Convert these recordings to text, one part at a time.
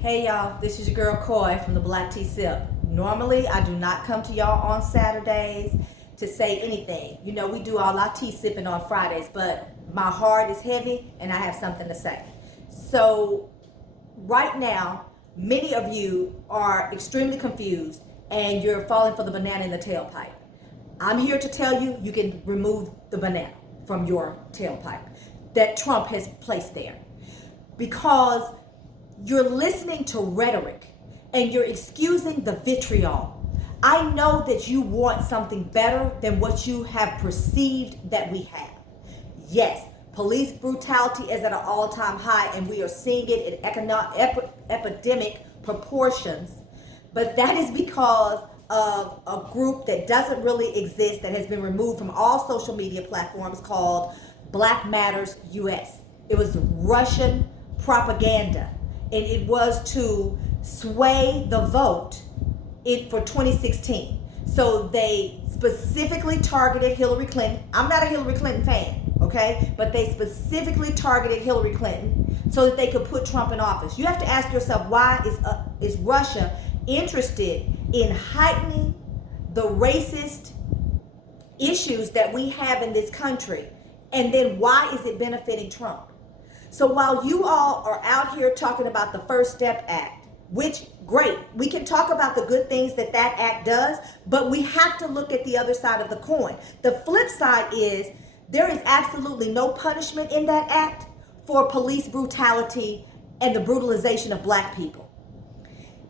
Hey y'all, this is your girl Coy from the Black Tea Sip. Normally, I do not come to y'all on Saturdays to say anything. You know, we do all our tea sipping on Fridays, but my heart is heavy and I have something to say. So, right now, many of you are extremely confused and you're falling for the banana in the tailpipe. I'm here to tell you, you can remove the banana from your tailpipe that Trump has placed there. Because you're listening to rhetoric and you're excusing the vitriol. I know that you want something better than what you have perceived that we have. Yes, police brutality is at an all-time high and we are seeing it in epidemic proportions, but that is because of a group that doesn't really exist, that has been removed from all social media platforms, called Black Matters US. It was Russian propaganda. And it was to sway the vote for 2016. So they specifically targeted Hillary Clinton. I'm not a Hillary Clinton fan, okay? But they specifically targeted Hillary Clinton so that they could put Trump in office. You have to ask yourself, why is Russia interested in heightening the racist issues that we have in this country? And then why is it benefiting Trump? So while you all are out here talking about the First Step Act, which, great, we can talk about the good things that that act does, but we have to look at the other side of the coin. The flip side is there is absolutely no punishment in that act for police brutality and the brutalization of black people.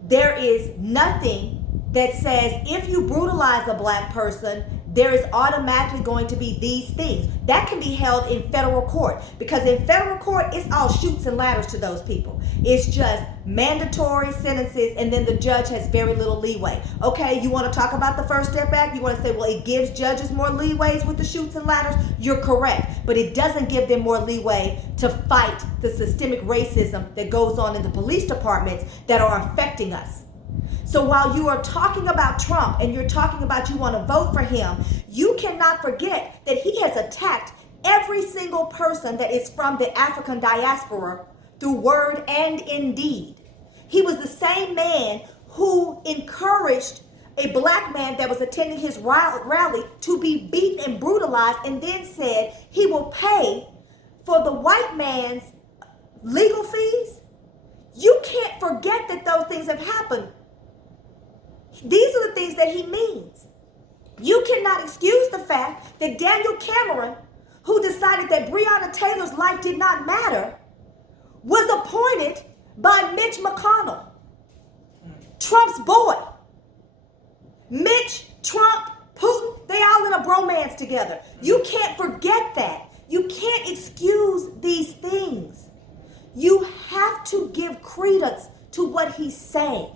There is nothing that says if you brutalize a black person, there is automatically going to be these things. That can be held in federal court, because in federal court, it's all shoots and ladders to those people. It's just mandatory sentences, and then the judge has very little leeway. Okay, you want to talk about the First Step Act? You want to say, well, it gives judges more leeways with the shoots and ladders? You're correct, but it doesn't give them more leeway to fight the systemic racism that goes on in the police departments that are affecting us. So while you are talking about Trump and you're talking about you want to vote for him, you cannot forget that he has attacked every single person that is from the African diaspora through word and in deed. He was the same man who encouraged a black man that was attending his rally to be beaten and brutalized, and then said he will pay for the white man's legal fees. You can't forget that those things have happened. These are the things that he means. You cannot excuse the fact that Daniel Cameron, who decided that Breonna Taylor's life did not matter, was appointed by Mitch McConnell, Trump's boy. Mitch, Trump, Putin, they all in a bromance together. You can't forget that. You can't excuse these things. You have to give credence to what he's saying.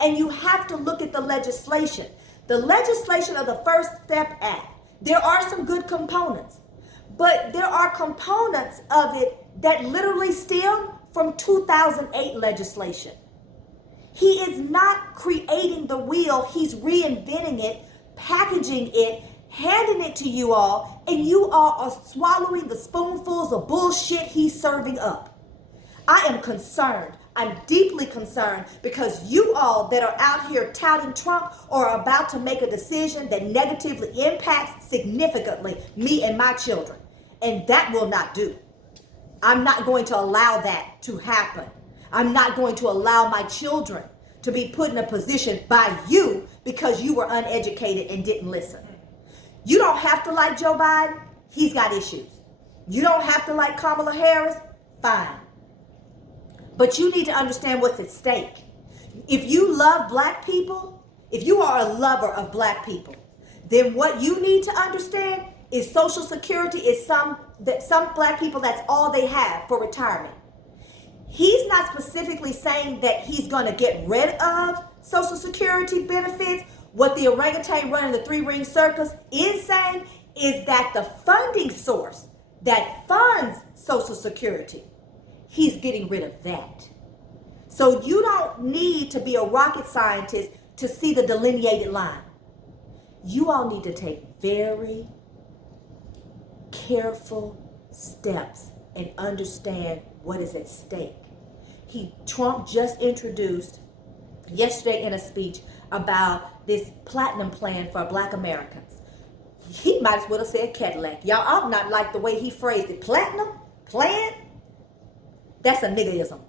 And you have to look at the legislation. The legislation of the First Step Act, there are some good components, but there are components of it that literally stem from 2008 legislation. He is not creating the wheel, he's reinventing it, packaging it, handing it to you all, and you all are swallowing the spoonfuls of bullshit he's serving up. I am concerned. I'm deeply concerned, because you all that are out here touting Trump are about to make a decision that negatively impacts significantly me and my children. And that will not do. I'm not going to allow that to happen. I'm not going to allow my children to be put in a position by you because you were uneducated and didn't listen. You don't have to like Joe Biden. He's got issues. You don't have to like Kamala Harris. Fine. But you need to understand what's at stake. If you love black people, if you are a lover of black people, then what you need to understand is Social Security is some black people, that's all they have for retirement. He's not specifically saying that he's going to get rid of Social Security benefits. What the orangutan running the three-ring circus is saying is that the funding source that funds Social Security, he's getting rid of that. So you don't need to be a rocket scientist to see the delineated line. You all need to take very careful steps and understand what is at stake. Trump just introduced yesterday in a speech about this platinum plan for Black Americans. He might as well have said Cadillac. Y'all, I'm not like the way he phrased it. Platinum plan? That's a niggerism.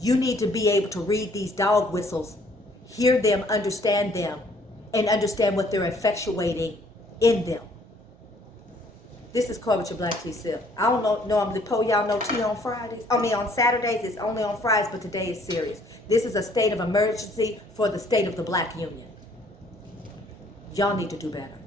You need to be able to read these dog whistles, hear them, and understand what they're effectuating in them. This is Corbett, your Black Tea Sip. I don't know, normally pour y'all no tea on Fridays. On Saturdays. It's only on Fridays, but today is serious. This is a state of emergency for the state of the Black Union. Y'all need to do better.